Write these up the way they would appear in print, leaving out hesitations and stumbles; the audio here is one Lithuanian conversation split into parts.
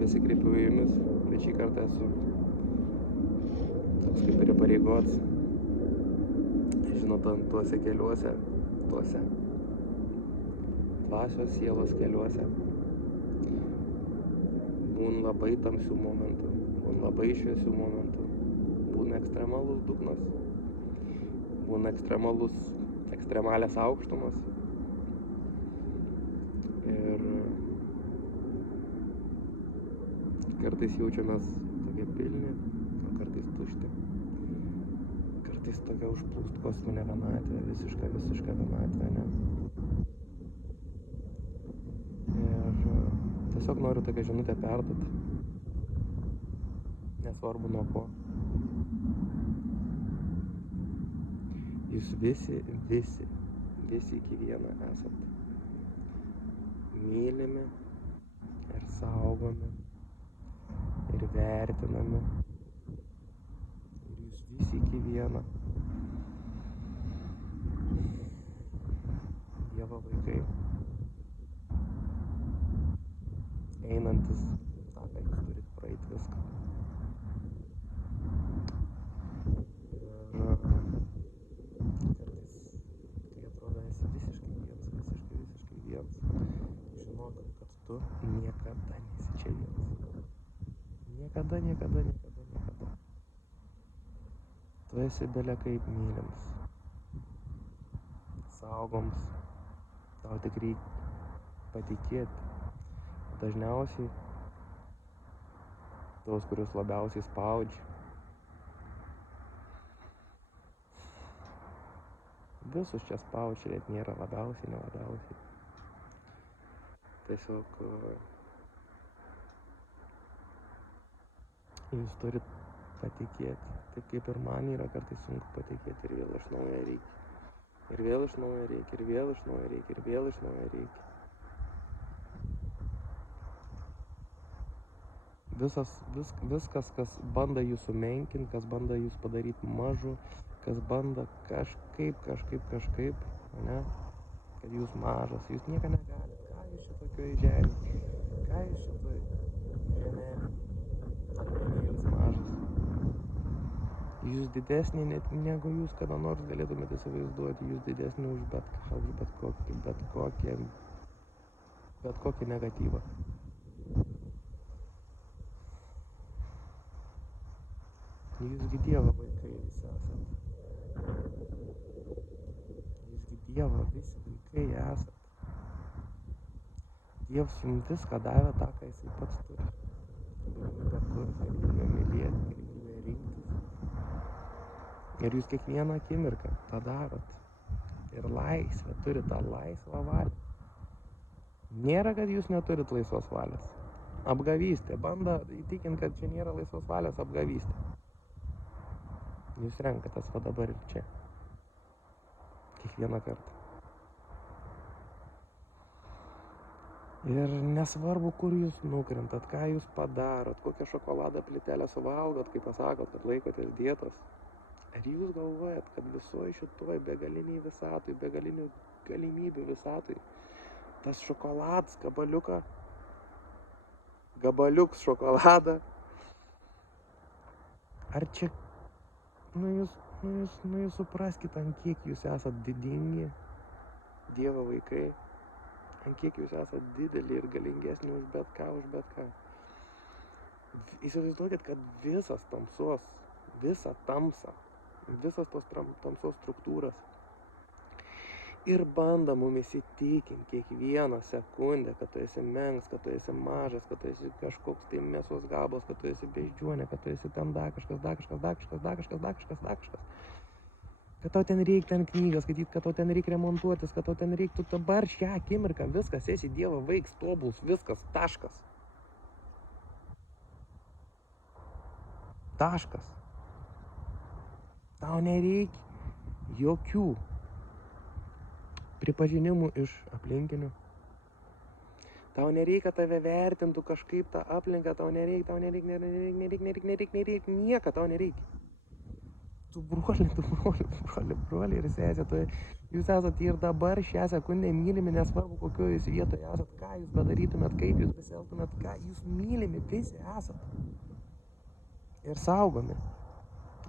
besikreipiu į jumis, bet šį kartą esu toks kaip ir įpareigots. Žinot, tuose keliuose, tuose dvasios sielos keliuose būna labai tamsių momentų, būna labai šviesių momentų, būna ekstremalus dugnas, būna ekstremalias aukštumas. Ir kartais jaučiamės tokie pilni, o kartais tušti. Kartais tokia užplūst kosminė vienatvė, visiška vienatvė, ne? Ir tiesiog noriu tokią žinutę perduoti. Nesvarbu nuo ko. Jūs visi iki vieno esat mylimi ir saugomi ir vertinami. Ir jūs visi iki vieno Dievo vaikai, einantis tą, ką jūs turit praeiti viską. Ir kartais, kai atrodo esi visiškai vienas, žinok, kad tu niekada nesi čia vienas. Niekada. Tu esi bele kaip mylimas, saugoms, tau tik reikia patikėti. Dažniausiai tos, kurios labiausiai spaudžia. Visus čia spaudžia, net nėra labiausiai, ne labiausiai. Tiesiog jūs turit patikėti. Taip kaip ir man yra kartais sunku patikėti ir vėl iš naujo reikia. Ir vėl iš naujo reikia, ir vėl iš naujo reikia, ir vėl iš naujo reikia. Viskas, kas bando jūs sumenkinti, kas bando jūs padaryti mažu, kas bando kažkaip, ne? Kad jūs mažas, jūs nieko negalit. Ką jūs šitokioj žemėje? Ką jūs šitoj žemėje? Akmenėlis mažas. Jūs didesnė net negu jūs kada nors galėtumėte įsivaizduoti. Jūs didesnė už bet kokį negatyvą. Jūsgi Dievo vaikai visi esat. Jūsgi Dievo visi vaikai esat. Dievas jums viską davė tą, ką jisai pats turi. Galimybę kurti, galimybę mylėti, galimybę rinktis. Ir jūs kiekvieną akimirką tą darot. Ir laisvę, turit tą laisvą valią. Nėra, kad jūs neturit laisvos valios. Apgavystė. Bando įtikinti, kad čia nėra laisvos valios, apgavystė. Jūs renkatės va dabar ir čia. Kiekvieną kartą. Ir nesvarbu, kur jūs nukrentat, ką jūs padarot, kokią šokolado plytelę suvalgot, kai pasakot, kad laikotės dietos. Ar jūs galvojat, kad visoje šitoj begaliniai visatoj, begalinių galimybių visatoj, tas šokoladas, gabaliuks šokoladą, ar čia, jūs supraskit, ant kiek jūs esat didingi, Dievo vaikai, ant kiek jūs esat dideli ir galingesni už bet ką. Įsivaizduokit, kad visas tamsos, visa tamsa, visas tos tamsos struktūras ir bando mumis įtikinti kiekvieną sekundę, kad tu esi menks, kad tu esi mažas, kad tu esi kažkoks tai mėsos gabalas, kad tu esi beždžionė, kad tu esi ten kažkas. Kad tau ten reikia ten knygas skaityti, kad tau ten reikia remontuotis, kad tau ten reiktų dabar šią akimirką, viskas, esi Dievo vaiks, tobuls, viskas, taškas. Tau nereikia jokių pripažinimų iš aplinkinių. Tau nereikia tave vertintų kažkaip tą aplinką, tau nereikia, nieko tau nereikia. tu broli ir sesė, jūs esat ir dabar šią sekundę mylimi, nesvarbu kokioje jūs vietoje esat, ką jūs bedarytumėt, kaip jūs besielgtumėt, ką jūs mylimi, visi esat. Ir saugomi.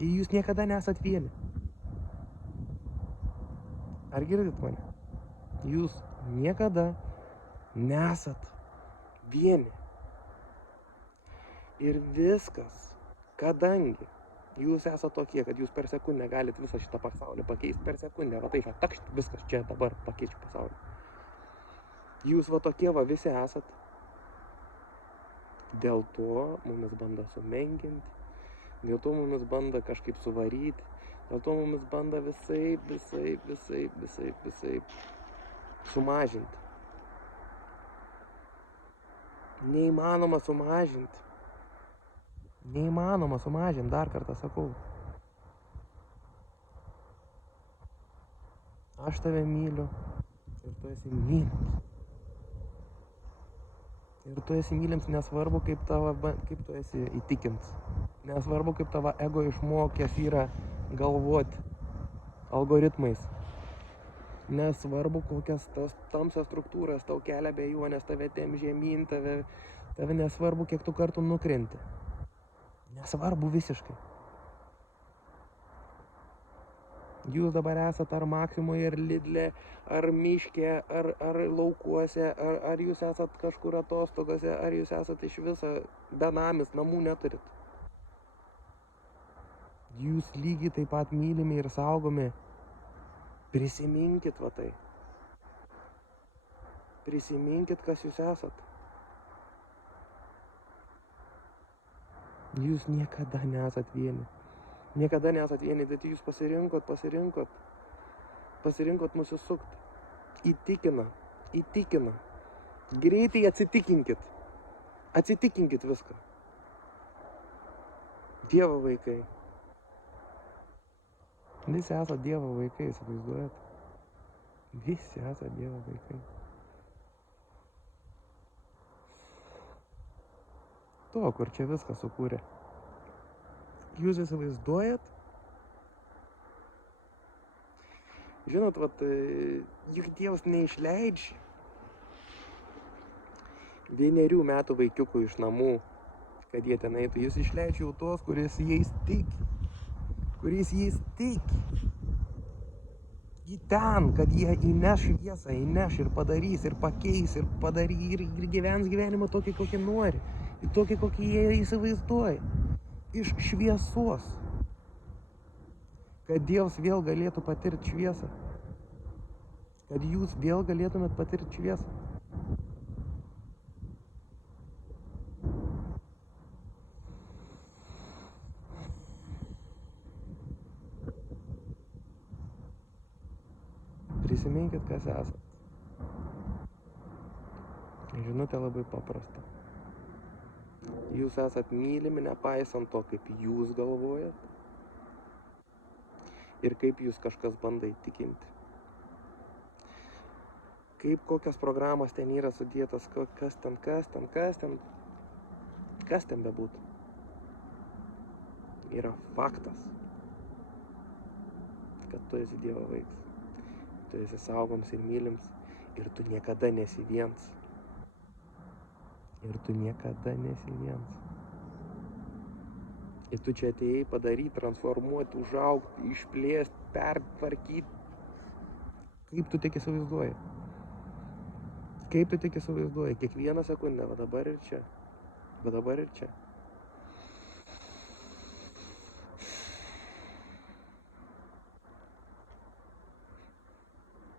Ir jūs niekada nesat vieni. Ar girdit mane? Jūs niekada nesat vieni. Ir viskas, kadangi jūs esate tokie, kad jūs per sekundę galite visą šitą pasaulį pakeisti per sekundę. Va taip, takšt, viskas čia dabar pakeičiu pasaulį. Jūs va tokie va visi esat. Dėl to mumis bando sumenkinti, dėl to mumis bando kažkaip suvaryti, dėl to mumis bando visaip sumažinti. Neįmanoma sumažinti. Neįmanoma sumažinti, dar kartą sakau. Aš tave myliu ir tu esi mylimas. Ir tu esi mylimas nesvarbu, kaip tu esi įtikint. Nesvarbu, kaip tavo ego išmokęs yra galvoti algoritmais. Nesvarbu, kokias tos tamsios struktūras tau kelia abejonės, tave tem žemyn, tave nesvarbu, kiek tu kartų nukrenti. Nesvarbu visiškai. Jūs dabar esat ar Maksimoje, ar Lidle, ar miške, ar laukuose, ar jūs esat kažkur atostogose, ar jūs esat iš viso benamis, namų neturit. Jūs lygiai taip pat mylimi ir saugomi. Prisiminkit va tai. Prisiminkit, kas jūs esat. Jūs niekada nesat vieni. Niekada nesat vieni, bet jūs pasirinkot nusisukti. Įtikina. Greitai atsitikinkit. Atsitikinkit viską. Dievo vaikai. Visi esat Dievo vaikai, įsivaizduojat? Visi esat Dievo vaikai. To, kur čia viską sukūrė. Jūs įsivaizduojat? Žinot, juk Dievas neišleidžia 1 metų vaikiukų iš namų, kad jie ten eitų. Jis išleidžia jau tos, kuris jais tiki. Į ten, kad jie įneš šviesą, įneš ir padarys, ir pakeis, ir padarys, ir gyvens gyvenimą tokį, kokį nori. Ir tokį, kokį jie įsivaizduoja. Iš šviesos. Kad Dievas vėl galėtų patirti šviesą. Kad jūs vėl galėtumėt patirti šviesą. Prisiminkit, kas esat. Žinutė labai paprasta. Jūs esat mylimi, nepaisant to, kaip jūs galvojat ir kaip jūs kažkas bando įtikinti. Kaip kokios programos ten yra sudėtos, kas ten bebūtų. Yra faktas, kad tu esi Dievo vaikas. Tu esi saugoms ir mylims ir tu niekada nesi viens. Ir tu niekada nesi viens. Ir tu čia atėjai padaryti, transformuoti, užaugti, išplėsti, pertvarkyti. Kaip tu tik įsivaizduoji? Kiekvieną sekundę, va dabar ir čia.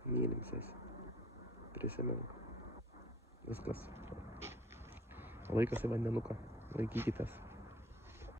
Mylim esi. Prisimink. Viskas. Laikas į vandenuką. Laikykitės.